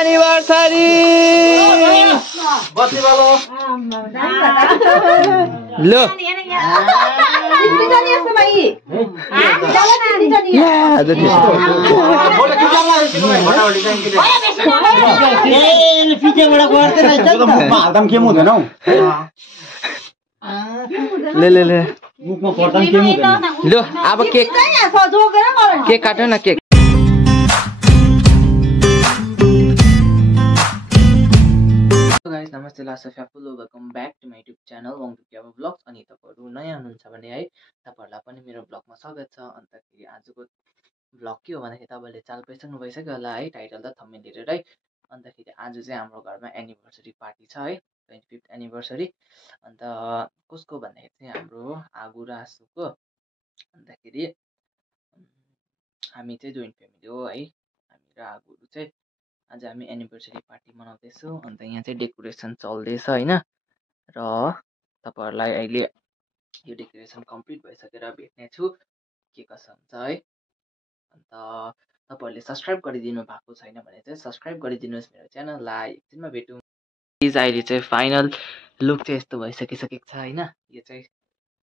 Anniversary बत्ती बालो लो ले लो अब केक काटो न केक गाइस नमस्ते लासफ्याफुल welcome back to my YouTube channel वङदुप्याबा ब्लग्स अनि तपाईहरु नयाँ हुनुहुन्छ भने है तपाईहरुलाई पनि मेरो ब्लगमा स्वागत छ। अन्तखेरि आजको ब्लग के हो भन्दाखेरि तपाईले चाल पाइसक्नु भइसक्यो होला है टाइटल र थम्बनेल हेरेर है। अन्तखेरि आज चाहिँ हाम्रो घरमा एनिभर्सरी पार्टी छ है 25th एनिभर्सरी। अन्त कसको भन्दाखेरि चाहिँ हाम्रो आगु र आसुको। अन्तखेरि हामी चाहिँ जोइन्ट फ्यामिली हो है। हामी र आगुहरु चाहिँ आज हामी एनिभर्सरी पार्टी मनाउँदैछौँ। अन्त यहाँ चाहिँ डेकोरेसन चल्दैछ हैन र तपाईहरुलाई अहिले यो डेकोरेसन कम्प्लिट भइसकेर भेट्ने छु के कसो हुन्छ है। अन्त तपाईहरुले सब्स्क्राइब गरिदिनु भएको छैन भने चाहिँ सब्स्क्राइब गरिदिनुस् मेरो च्यानललाई। एकछिनमा भेटौँ। प्लिज अहिले चाहिँ फाइनल लुक चाहिँ यस्तो भइसकिसकेको छ हैन। यो चाहिँ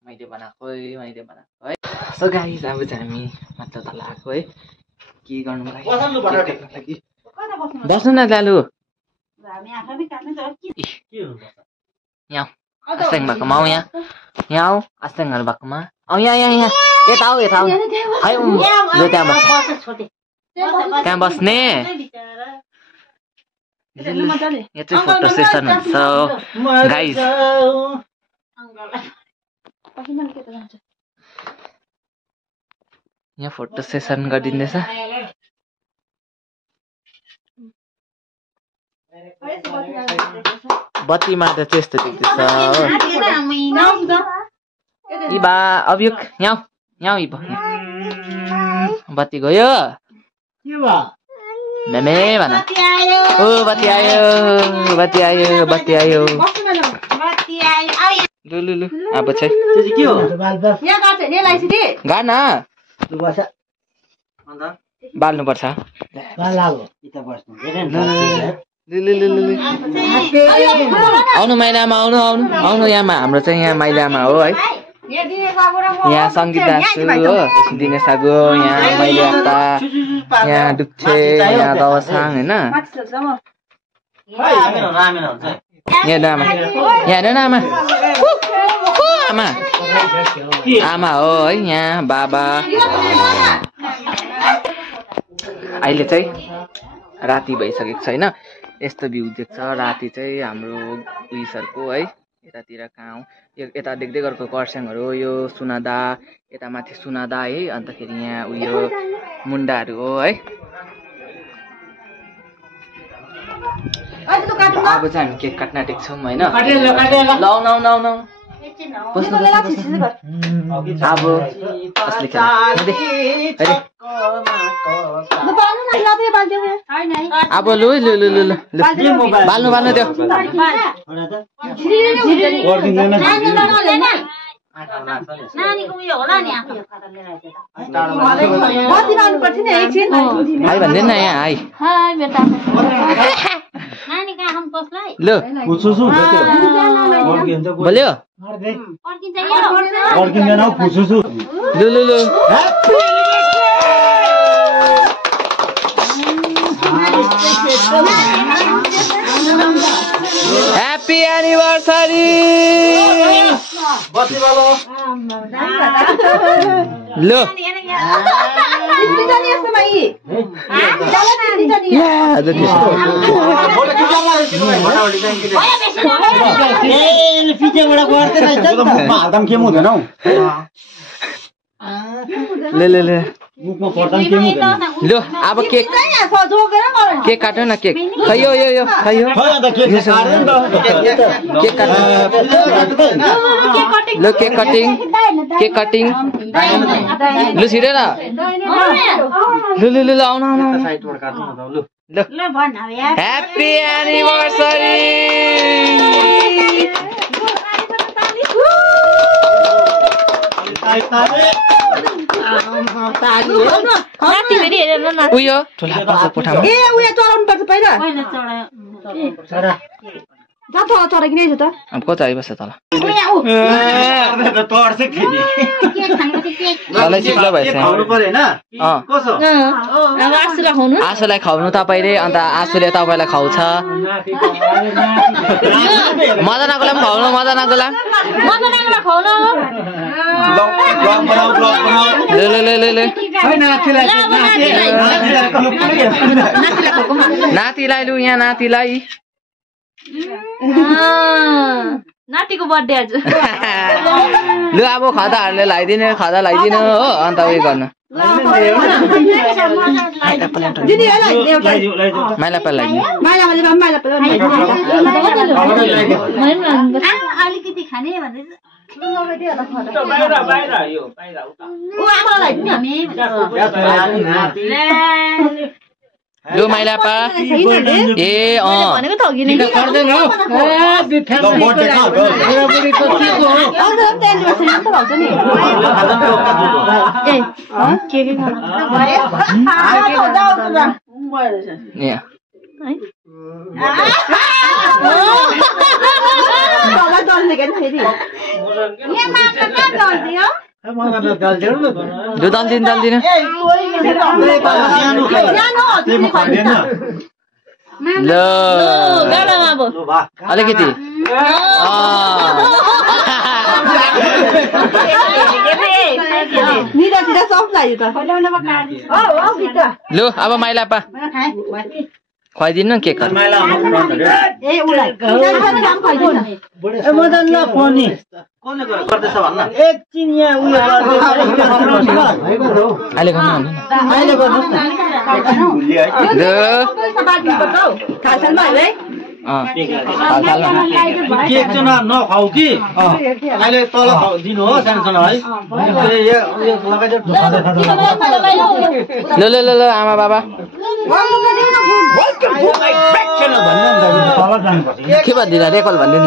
मैले बनाएको है। सो गाइस अब चाहिँ हामी मात्र तल आएको है के गर्नु लागि बस्नु न दालु यहाँ आस्ताङ भएकोमा आऊ यहाँ आऊ आस्ताङहरू भएकोमा आऊ यहाँ यता आऊ खै ल त्यहाँ बस्ने यहाँ चाहिँ फोटो सेसन हुन्छ गाइस। यहाँ फोटो सेसन गरिदिँदैछ। बत्तीमा त त्यस्तो देख्दैछ बा अब यो यहाँ बत्ती गयो मेमे भन ओ बत्ती आयो लु अब चाहिँ के हो गाड्न बाल्नुपर्छ आउनु माइलामा आउनु यहाँमा हाम्रो चाहिँ यहाँ माइलामा हो है। यहाँ सङ्गीत दासु हो दिनेश आगो यहाँ मैले आता यहाँ डुक्छे यहाँ दवसाङ होइन यहाँ आमा यहाँ हेर्नु न आमा हो है यहाँ बाबा। अहिले चाहिँ राति भइसकेको छ होइन यस्तो भ्यू देख्छ राति चाहिँ हाम्रो उइसहरूको है यतातिर कहाँ यता देख्दै गरेको कर्स्याङहरू हो यो सुनादा यता माथि सुनादा है। अन्तखेरि यहाँ उयो मुन्डाहरू हो है। अब चाहिँ हामी केक काट्न टेक्छौँ होइन। अब अब लु बाल्नु त्यो हाई भन्दैन न यहाँ हाई बोल्यो लु हैप्पी एनिभर्सरी लो ले लो अब केक काटो न केक खै यो लो केक कटिङ लु छिटो न लु आउनु ह्याप्पी एनिभर्सरी नाति फेरि हेरेर नाति उयो ठुला पर्छ कोठामा ए उयो चलाउनु पर्छ पहिला जा त चरा किन छ त अब कता आइबस्छ तल तर्छ खेल्ने तलै चिप्लो भएछ खाउनु पर्यो हैन कसो अब आसुलाई खुवाउनु आँसुलाई खुवाउनु तपाईँले अन्त आँसुले तपाईँलाई खुवाउँछ मदनाकोलाई पनि खुवाउनु मदनाकोलाई मदनाकोलाई खुवाउनु ले ले ले ले ले नातिलाई लु यहाँ नातिलाई नातिको बर्थडे आज लु अब खदाहरूले लगाइदिने खदा लगाइदिनु हो अन्त उयो गर्नु दिदी होला एउटा माइला पाल लाग्यो अलिकति खाने भन्दै लु माइलापा ए भनेको त अघि नै दल्दिन दल्दिन ल अलिकति लु अब माइलापा खुवाइदिनु न केक एकछिन यहाँ उयो अहिले गर्नु केक चाहिँ नखाऊ कि अहिले तल दिनु हो सानोसानो है ल ल ल ल आमा बाबा के भन्दिन रेकल भन्दिन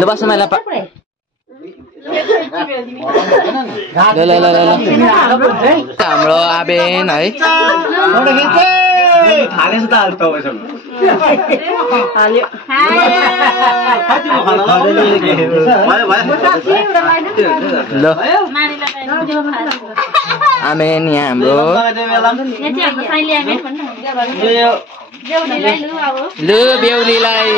ल बस माइला हाम्रो आबेन है खाने त हाल तपाईँसँग ल आमेन यहाँ हाम्रो लु बेहुलीलाई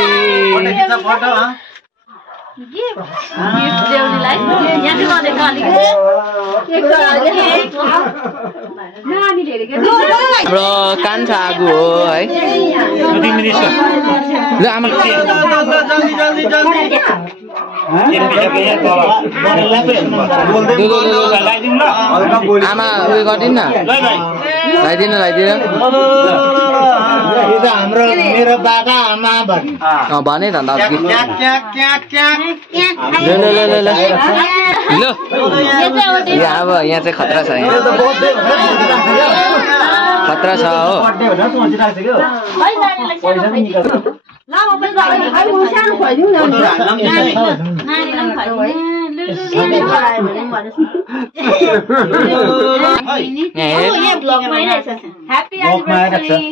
हाम्रो कान्छा आगो हो है ल आमा आमा उयो गरिदिनु न लगाइदिनु हाम्रो मेरो बाबा आमा भने त अन्त ल अब यहाँ चाहिँ खतरा छ खतरा छ हो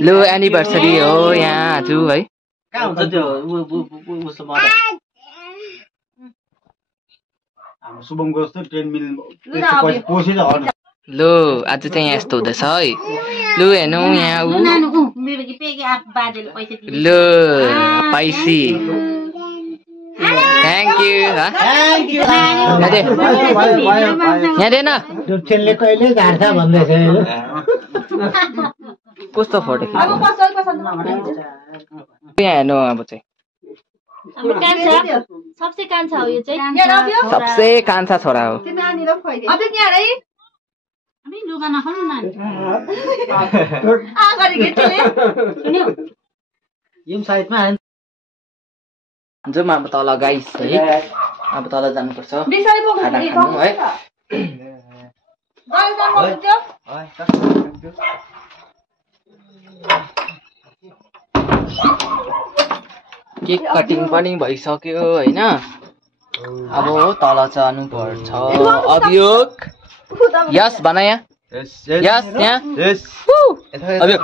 लु एनिभर्सरी हो यहाँ आज है शुभम जस्तो 10 मिल लु आज चाहिँ यहाँ यस्तो हुँदैछ है लु हेर्नु यहाँ लु पैसी थ्याङ्क यू यहाँ देन कहिले झार्छ भन्दैछ कस्तो फोटो खिच्छ यहाँ हेर्नु अब चाहिँ सबसे कान्छा हो यो चाहिँ सबसे कान्छा छोरा हो लुगा नखाउनु जाउँ अब तल गाइस है अब तल जानुपर्छ खाना खानु है केक कटिङ पनि भइसक्यो होइन अब तल जानु पर्छ अभियोग यस भन यहाँ यस यहाँ अभियोग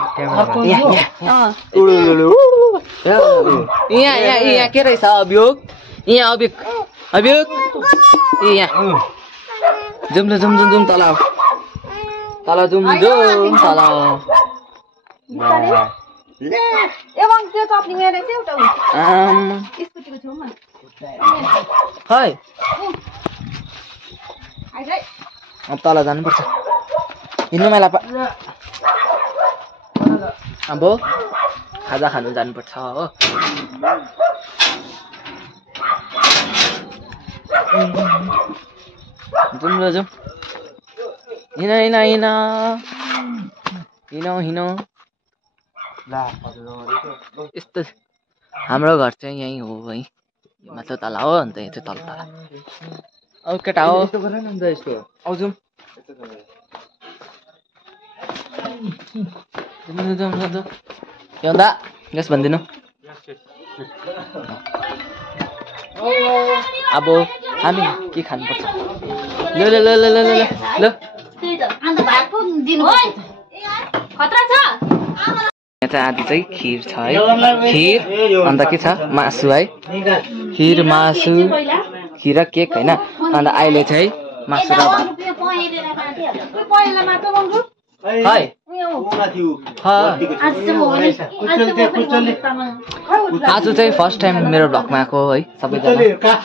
यहाँ के रहेछ अभियोग यहाँ अभियोग यहाँ जाउँ तल तल जाउँ तल एवं त्यो चटनी मेरो चाहिँ एउटा स्कुटीको छेउमा खै आइज अब तल जानुपर्छ हिँड्नु मेला अब खाजा खानु जानुपर्छ हो जाउँ हिँड यस्तो हाम्रो घर चाहिँ यहीँ हो है माथि तल हो अन्त यहाँ चाहिँ तल अब केटा हो आउँछौँ जाउँदा यस भनिदिनु अब हामी के खानुपर्छ ल ल ल ल ल ल ल अन्त भात पो दिनु खतरा छ यहाँ चाहिँ आदि चाहिँ खिर छ है खिर अन्त के छ मासु है खिर मासु खिर र केक होइन अन्त अहिले चाहिँ मासु र भात है आज चाहिँ फर्स्ट टाइम मेरो भ्लगमा आएको है सबैजना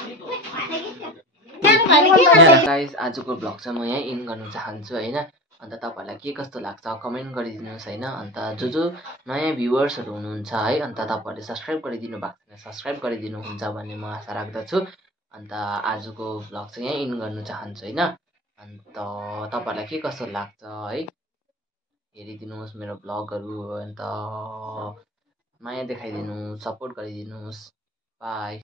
गाइस आजको भ्लग चाहिँ म यहाँ इन गर्न चाहन्छु होइन अन्त तपाईँहरूलाई के कस्तो लाग्छ कमेन्ट गरिदिनुहोस् होइन अन्त जो नयाँ भ्युवर्सहरू हुनुहुन्छ है अन्त तपाईँहरूले सब्सक्राइब गरिदिनु भएको छैन सब्सक्राइब गरिदिनुहुन्छ भन्ने म आशा राख्दछु अन्त आजको भ्लग चाहिँ यहाँ इन गर्नु चाहन्छु होइन अन्त तपाईँहरूलाई के कस्तो लाग्छ है हेरिदिनुहोस् मेरो भ्लगहरू अन्त माया देखाइदिनु सपोर्ट गरिदिनुहोस् बाई